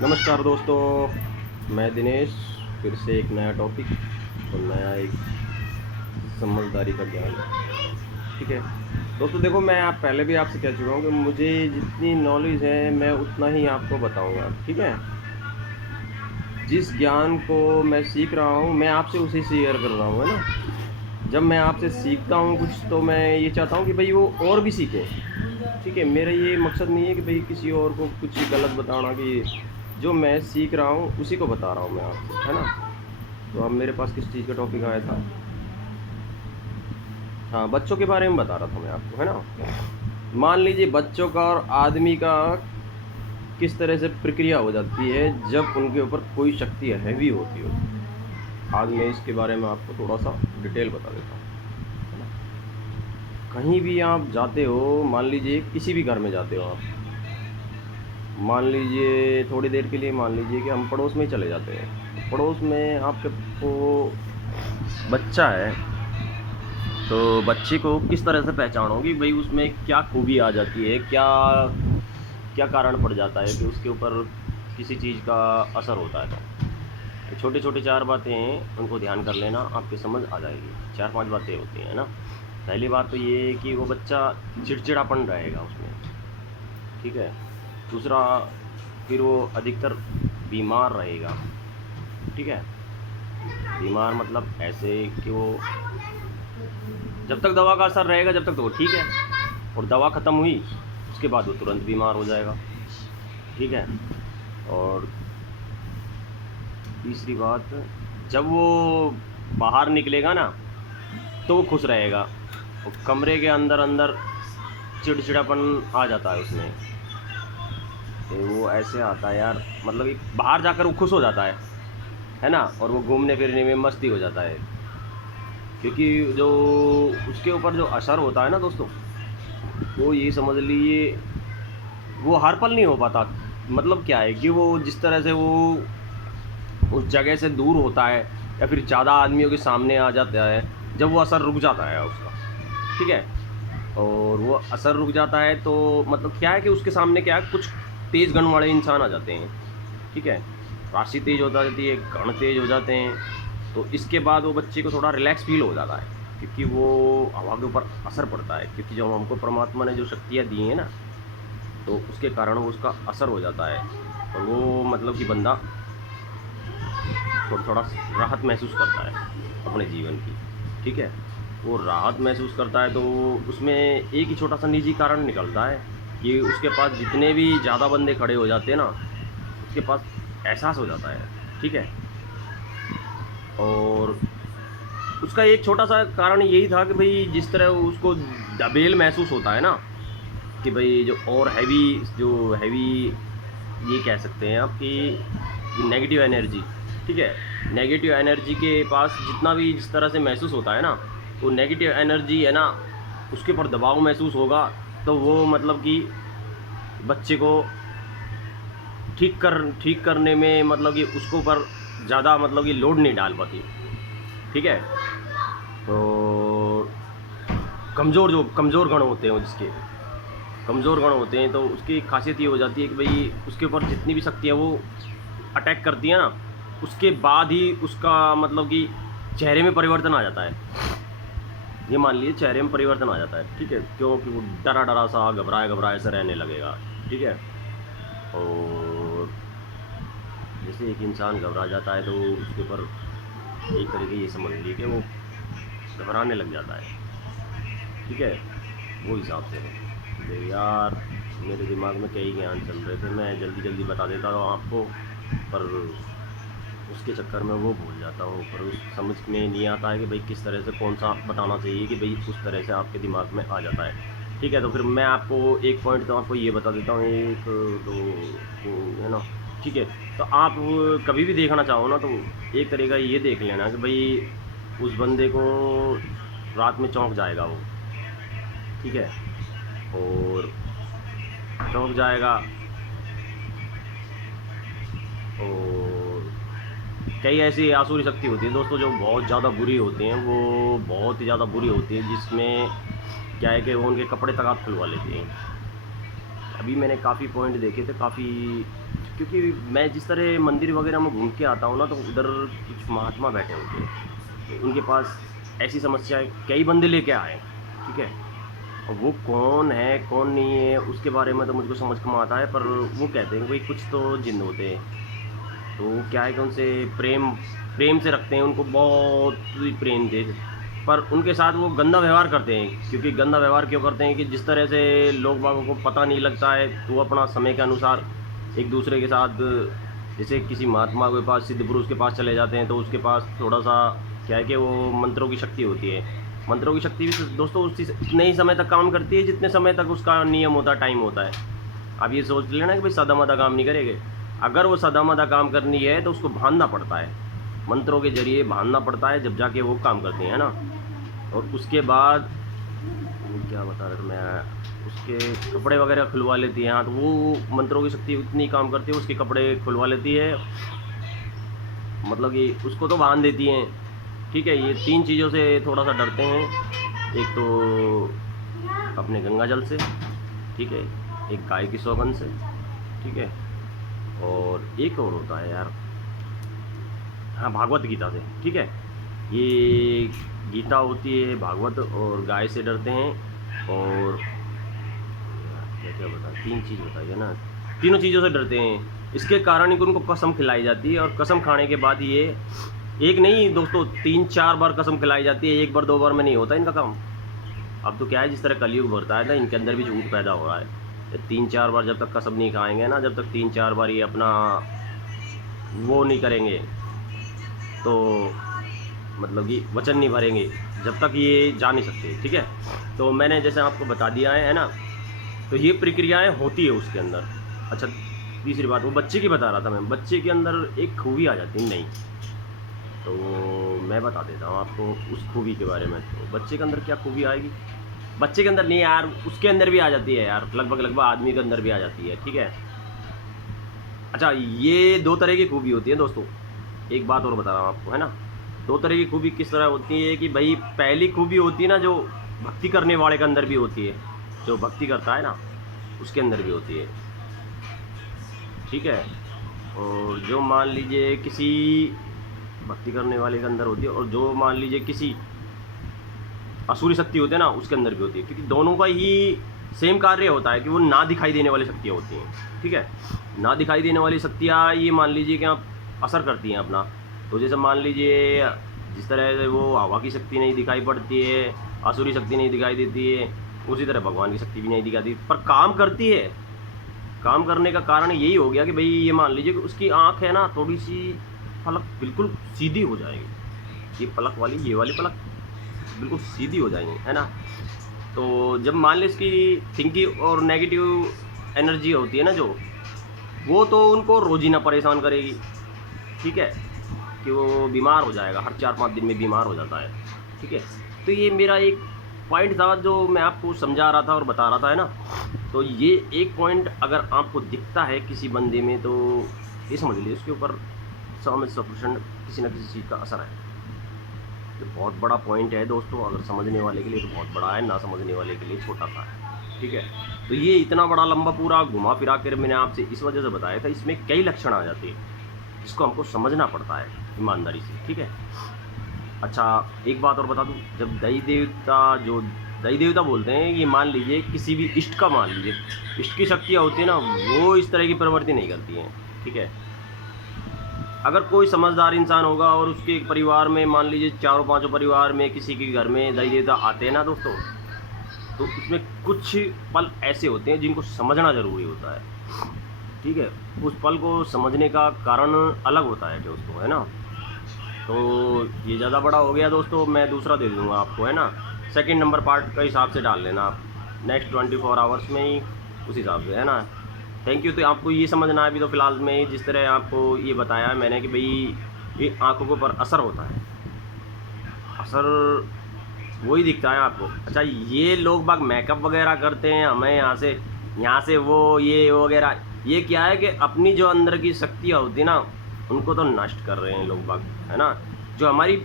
नमस्कार दोस्तों, मैं दिनेश फिर से एक नया टॉपिक और नया एक समझदारी का ज्ञान। ठीक है दोस्तों, देखो मैं आप पहले भी आपसे कह चुका हूँ कि मुझे जितनी नॉलेज है मैं उतना ही आपको बताऊँगा। ठीक है, जिस ज्ञान को मैं सीख रहा हूँ मैं आपसे उसे शेयर कर रहा हूँ, है ना। जब मैं आपसे सीखता हूँ कुछ तो मैं ये चाहता हूँ कि भाई वो और भी सीखे। ठीक है, मेरा ये मकसद नहीं है कि भाई किसी और को कुछ गलत बताना, कि जो मैं सीख रहा हूँ उसी को बता रहा हूँ मैं आपको, है ना। तो अब मेरे पास किस चीज़ का टॉपिक आया था? हाँ, बच्चों के बारे में बता रहा था मैं आपको, है ना। मान लीजिए बच्चों का और आदमी का किस तरह से प्रक्रिया हो जाती है जब उनके ऊपर कोई शक्ति हैवी होती हो। आज मैं इसके बारे में आपको थोड़ा सा डिटेल बता देता हूँ, है ना। कहीं भी आप जाते हो, मान लीजिए किसी भी घर में जाते हो आप, मान लीजिए थोड़ी देर के लिए मान लीजिए कि हम पड़ोस में ही चले जाते हैं। पड़ोस में आपके को बच्चा है, तो बच्चे को किस तरह से पहचानोगे भाई उसमें क्या खूबी आ जाती है, क्या क्या कारण पड़ जाता है कि उसके ऊपर किसी चीज़ का असर होता है। तो छोटे छोटे चार बातें हैं, उनको ध्यान कर लेना, आपकी समझ आ जाएगी। चार पांच बातें होती हैं ना। पहली बात तो ये है कि वो बच्चा चिड़चिड़ापन रहेगा उसमें। ठीक है। दूसरा, फिर वो अधिकतर बीमार रहेगा। ठीक है, बीमार मतलब ऐसे कि वो जब तक दवा का असर रहेगा जब तक तो वो ठीक है, और दवा ख़त्म हुई उसके बाद वो तुरंत बीमार हो जाएगा। ठीक है। और तीसरी बात, जब वो बाहर निकलेगा ना तो वो खुश रहेगा, और कमरे के अंदर अंदर चिड़चिड़ापन आ जाता है उसमें। तो वो ऐसे आता है यार, मतलब कि बाहर जाकर वो खुश हो जाता है ना, और वो घूमने फिरने में मस्ती हो जाता है। क्योंकि जो उसके ऊपर जो असर होता है ना दोस्तों, वो ये समझ लीजिए वो हर पल नहीं हो पाता। मतलब क्या है कि वो जिस तरह से वो उस जगह से दूर होता है या फिर ज़्यादा आदमियों के सामने आ जाता है, जब वो असर रुक जाता है उसका। ठीक है, और वो असर रुक जाता है तो मतलब क्या है कि उसके सामने क्या है, कुछ तेज़ गन वाले इंसान आ जाते हैं। ठीक है, राशि तेज़ हो जाती है, गण तेज़ हो जाते हैं। तो इसके बाद वो बच्चे को थोड़ा रिलैक्स फील हो जाता है, क्योंकि वो हवा के ऊपर असर पड़ता है, क्योंकि जब हमको परमात्मा ने जो शक्तियाँ दी हैं ना, तो उसके कारण वो उसका असर हो जाता है, और वो मतलब कि बंदा थोड़ा थोड़ा राहत महसूस करता है अपने जीवन की। ठीक है, वो राहत महसूस करता है तो उसमें एक ही छोटा सा निजी कारण निकलता है कि उसके पास जितने भी ज़्यादा बंदे खड़े हो जाते हैं ना, उसके पास एहसास हो जाता है। ठीक है, और उसका एक छोटा सा कारण यही था कि भाई जिस तरह उसको दबेल महसूस होता है ना, कि भाई जो और हैवी, जो हैवी ये कह सकते हैं आप कि नेगेटिव एनर्जी। ठीक है, नेगेटिव एनर्जी के पास जितना भी जिस तरह से महसूस होता है ना, वो नेगेटिव एनर्जी है ना, उसके ऊपर दबाव महसूस होगा, तो वो मतलब कि बच्चे को ठीक करने में मतलब कि उसको ऊपर ज़्यादा मतलब कि लोड नहीं डाल पाती। ठीक है, तो कमज़ोर गण होते हैं, जिसके कमज़ोर गण होते हैं तो उसकी खासियत ये हो जाती है कि भाई उसके ऊपर जितनी भी शक्तियाँ वो अटैक करती हैं ना, उसके बाद ही उसका मतलब कि चेहरे में परिवर्तन आ जाता है। ये मान लीजिए चेहरे में परिवर्तन आ जाता है। ठीक है, क्योंकि वो डरा डरा सा, घबराया घबराया सा रहने लगेगा। ठीक है, और जैसे एक इंसान घबरा जाता है तो उसके ऊपर एक तरीके ये समझ लीजिए कि वो घबराने लग जाता है। ठीक है, वो हिसाब से है। तो यार मेरे दिमाग में कई ज्ञान चल रहे थे, मैं जल्दी जल्दी बता देता हूँ आपको, पर उसके चक्कर में वो भूल जाता हूँ, पर उस समझ में नहीं आता है कि भाई किस तरह से कौन सा बताना चाहिए कि भाई उस तरह से आपके दिमाग में आ जाता है। ठीक है, तो फिर मैं आपको एक पॉइंट तो आपको ये बता देता हूँ, एक दो तीन, है ना। ठीक है, तो आप कभी भी देखना चाहो ना तो एक तरीका ये देख लेना कि भाई उस बंदे को रात में चौंक जाएगा वो। ठीक है, और चौंक जाएगा, और कई ऐसी आसुरी शक्ति होती है दोस्तों जो बहुत ज़्यादा बुरी होती हैं, वो बहुत ही ज़्यादा बुरी होती है, जिसमें क्या है कि वो उनके कपड़े तक आप खुलवा लेते हैं। अभी मैंने काफ़ी पॉइंट देखे थे, काफ़ी क्योंकि मैं जिस तरह मंदिर वगैरह में घूम के आता हूँ ना, तो उधर कुछ महात्मा बैठे होते हैं, तो उनके पास ऐसी समस्याएं कई बंदे लेके आए, ठीक है। और वो कौन है कौन नहीं है उसके बारे में तो मुझको समझ कम आता है, पर वो कहते हैं भाई कुछ तो जिन्न होते हैं, तो क्या है कि उनसे प्रेम प्रेम से रखते हैं, उनको बहुत ही प्रेम दे, पर उनके साथ वो गंदा व्यवहार करते हैं। क्योंकि गंदा व्यवहार क्यों करते हैं कि जिस तरह से लोग बागों को पता नहीं लगता है, तो वो अपना समय के अनुसार एक दूसरे के साथ, जैसे किसी महात्मा के पास, सिद्ध पुरुष के पास चले जाते हैं, तो उसके पास थोड़ा सा क्या है कि वो मंत्रों की शक्ति होती है। मंत्रों की शक्ति भी दोस्तों उतने ही समय तक काम करती है जितने समय तक उसका नियम होता है, टाइम होता है। आप ये सोच लेना कि भाई सादा मादा काम नहीं करेंगे। अगर वो सादा मादा काम करनी है तो उसको बांधना पड़ता है, मंत्रों के जरिए बांधना पड़ता है, जब जाके वो काम करती है ना। और उसके बाद क्या बता रहा था मैं, उसके कपड़े वगैरह खुलवा लेती है। हाँ, तो वो मंत्रों की शक्ति उतनी काम करती है, उसके कपड़े खुलवा लेती है, मतलब कि उसको तो बांध देती हैं, ठीक है। ये 3 चीज़ों से थोड़ा सा डरते हैं। एक तो अपने गंगा जल से, ठीक है, एक गाय की सौगंध से, ठीक है, और एक और होता है यार, हाँ, भागवत गीता से, ठीक है। ये गीता होती है, भागवत और गाय से डरते हैं। और क्या क्या बता, 3 चीज़ बताइए ना, तीनों चीज़ों से डरते हैं। इसके कारण ही उनको कसम खिलाई जाती है, और कसम खाने के बाद ये एक नहीं दोस्तों 3-4 बार कसम खिलाई जाती है, 1 बार 2 बार में नहीं होता इनका काम। अब तो क्या है, जिस तरह कलयुग बढ़ता है ना, इनके अंदर भी झूठ पैदा हो रहा है। 3-4 बार जब तक कसम नहीं खाएंगे ना, जब तक 3-4 बार ये अपना वो नहीं करेंगे, तो मतलब कि वचन नहीं भरेंगे, जब तक ये जा नहीं सकते, ठीक है। तो मैंने जैसे आपको बता दिया है ना, तो ये प्रक्रियाएं होती है उसके अंदर। अच्छा, तीसरी बात, वो बच्चे की बता रहा था मैं, बच्चे के अंदर एक खूबी आ जाती है, नहीं तो मैं बता देता हूँ आपको उस खूबी के बारे में। तो बच्चे के अंदर क्या खूबी आएगी, बच्चे के अंदर नहीं यार, उसके अंदर भी आ जाती है यार, लगभग आदमी के अंदर भी आ जाती है, ठीक है। अच्छा, ये 2 तरह की खूबी होती है दोस्तों। एक बात और बता रहा हूँ आपको, है ना, 2 तरह की खूबी किस तरह होती है कि भाई, पहली खूबी होती है ना, जो भक्ति करने वाले के अंदर भी होती है, जो भक्ति करता है ना उसके अंदर भी होती है, ठीक है। और जो मान लीजिए किसी भक्ति करने वाले के अंदर होती है, और जो मान लीजिए किसी असुरी शक्ति होती है ना उसके अंदर भी होती है, क्योंकि दोनों का ही सेम कार्य होता है कि वो ना दिखाई देने वाली शक्तियाँ होती हैं, ठीक है। ना दिखाई देने वाली शक्तियाँ ये मान लीजिए कि आप असर करती हैं अपना। तो जैसे मान लीजिए जिस तरह से वो हवा की शक्ति नहीं दिखाई पड़ती है, असुरी शक्ति नहीं दिखाई देती है, उसी तरह भगवान की शक्ति भी नहीं दिखाती, पर काम करती है। काम करने का कारण यही हो गया कि भाई ये मान लीजिए कि उसकी आँख है ना, थोड़ी सी पलक बिल्कुल सीधी हो जाएगी, ये पलक वाली, ये वाली पलक बिल्कुल सीधी हो जाएंगी, है ना। तो जब मान ली इसकी थिंकिंग और नेगेटिव एनर्जी होती है ना, जो वो तो उनको रोजीना परेशान करेगी, ठीक है, कि वो बीमार हो जाएगा, हर 4-5 दिन में बीमार हो जाता है, ठीक है। तो ये मेरा एक पॉइंट था जो मैं आपको समझा रहा था और बता रहा था, है ना। तो ये एक पॉइंट अगर आपको दिखता है किसी बंदे में, तो ये समझ लीजिए उसके ऊपर 100% किसी न किसी चीज़ का असर है। तो बहुत बड़ा पॉइंट है दोस्तों, अगर समझने वाले के लिए तो बहुत बड़ा है, ना समझने वाले के लिए छोटा सा है, ठीक है। तो ये इतना बड़ा लंबा पूरा घुमा फिरा कर मैंने आपसे इस वजह से बताया था, इसमें कई लक्षण आ जाते हैं जिसको हमको समझना पड़ता है ईमानदारी से, ठीक है। अच्छा, एक बात और बता दूं, जब दई देवता बोलते हैं, ये मान लीजिए किसी भी इष्ट का, मान लीजिए इष्ट की शक्तियाँ होती है ना, वो इस तरह की प्रवृत्ति नहीं करती हैं, ठीक है। अगर कोई समझदार इंसान होगा और उसके परिवार में मान लीजिए 4-5 परिवार में किसी के घर में दई देवता आते हैं ना दोस्तों, तो उसमें कुछ पल ऐसे होते हैं जिनको समझना ज़रूरी होता है, ठीक है। उस पल को समझने का कारण अलग होता है दोस्तों, है ना। तो ये ज़्यादा बड़ा हो गया दोस्तों, मैं दूसरा दे दूँगा आपको, है ना। सेकंड नंबर पार्ट का हिसाब से डाल लेना आप नेक्स्ट 24 आवर्स में ही, उस हिसाब से, है ना। Thank you. तो आपको ये समझना है अभी तो फ़िलहाल में जिस तरह आपको ये बताया है मैंने कि भाई ये आँखों के ऊपर असर होता है, असर वही दिखता है आपको। अच्छा, ये लोग बाग मेकअप वगैरह करते हैं, हमें यहाँ से वो ये वगैरह, ये क्या है कि अपनी जो अंदर की शक्तियाँ होती है ना, उनको तो नष्ट कर रहे हैं लोग बाग, है ना। जो हमारी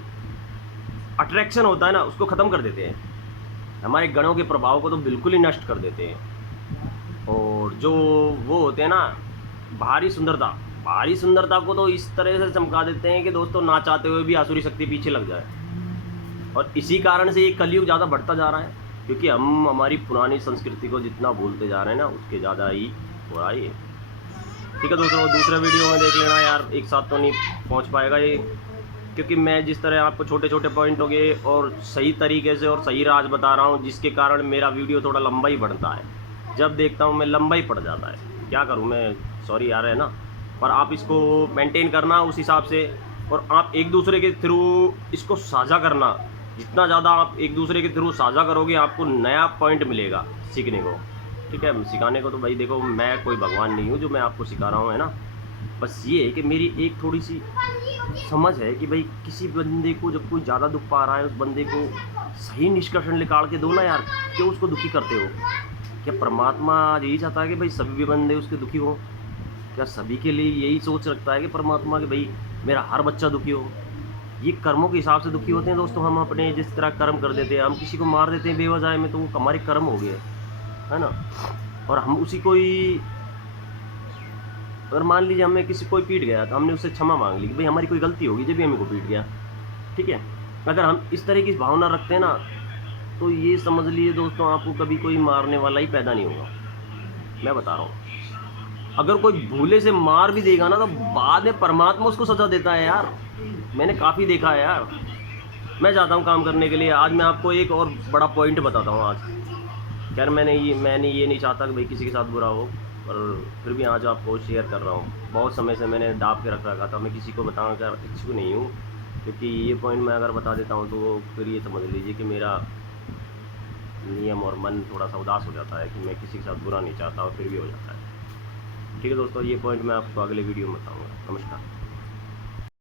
अट्रैक्शन होता है ना, उसको ख़त्म कर देते हैं, हमारे गणों के प्रभाव को तो बिल्कुल ही नष्ट कर देते हैं। और जो वो होते हैं ना, बाहरी सुंदरता को तो इस तरह से चमका देते हैं कि दोस्तों ना चाहते हुए भी आसुरी शक्ति पीछे लग जाए। और इसी कारण से ये कलयुग ज़्यादा बढ़ता जा रहा है, क्योंकि हम हमारी पुरानी संस्कृति को जितना भूलते जा रहे हैं ना, उसके ज़्यादा ही हो रहा है ये। ठीक है दोस्तों, दूसरे वीडियो में देख लेना यार, एक साथ तो नहीं पहुंच पाएगा ये, क्योंकि मैं जिस तरह आपको छोटे छोटे पॉइंटों के और सही तरीके से और सही राज बता रहा हूँ, जिसके कारण मेरा वीडियो थोड़ा लंबा ही बढ़ता है। जब देखता हूँ मैं लंबा ही पड़ जाता है, क्या करूँ मैं, सॉरी यार, है ना। पर आप इसको मेंटेन करना उस हिसाब से, और आप एक दूसरे के थ्रू इसको साझा करना। जितना ज़्यादा आप एक दूसरे के थ्रू साझा करोगे, आपको नया पॉइंट मिलेगा सीखने को। ठीक है, सिखाने को तो भाई देखो, मैं कोई भगवान नहीं हूँ जो मैं आपको सिखा रहा हूँ, है ना। बस ये है कि मेरी एक थोड़ी सी समझ है कि भाई किसी बंदे को जब कोई ज़्यादा दुख पा रहा है, उस बंदे को सही निष्कर्षण निकाल के दो ना यार। क्यों उसको दुखी करते हो? क्या परमात्मा यही चाहता है कि भाई सभी भी बंदे उसके दुखी हो? क्या सभी के लिए यही सोच रखता है कि परमात्मा कि भाई मेरा हर बच्चा दुखी हो? ये कर्मों के हिसाब से दुखी होते हैं दोस्तों। हम अपने जिस तरह कर्म कर देते हैं, हम किसी को मार देते हैं बेवजह में, तो वो हमारे कर्म हो गए, है ना। और हम उसी कोई, अगर मान लीजिए हमें किसी कोई पीट गया तो हमने उससे क्षमा मांग ली कि भाई हमारी कोई गलती होगी जब भी हमें को पीट गया। ठीक है, अगर हम इस तरह की भावना रखते हैं ना, तो ये समझ लीजिए दोस्तों, आपको कभी कोई मारने वाला ही पैदा नहीं होगा। मैं बता रहा हूँ, अगर कोई भूले से मार भी देगा ना, तो बाद में परमात्मा उसको सजा देता है यार। मैंने काफ़ी देखा है यार। मैं जाता हूँ काम करने के लिए। आज मैं आपको एक और बड़ा पॉइंट बताता हूँ। आज खैर मैंने ये नहीं चाहता कि भाई किसी के साथ बुरा हो, पर फिर भी आज आपको शेयर कर रहा हूँ। बहुत समय से मैंने दाब के रख रखा था, मैं किसी को बताने का इच्छुक नहीं हूँ, क्योंकि ये पॉइंट मैं अगर बता देता हूँ तो फिर ये समझ लीजिए कि मेरा नियम और मन थोड़ा सा उदास हो जाता है कि मैं किसी के साथ बुरा नहीं चाहता और फिर भी हो जाता है। ठीक है दोस्तों, ये पॉइंट मैं आपको अगले वीडियो में बताऊँगा। नमस्कार।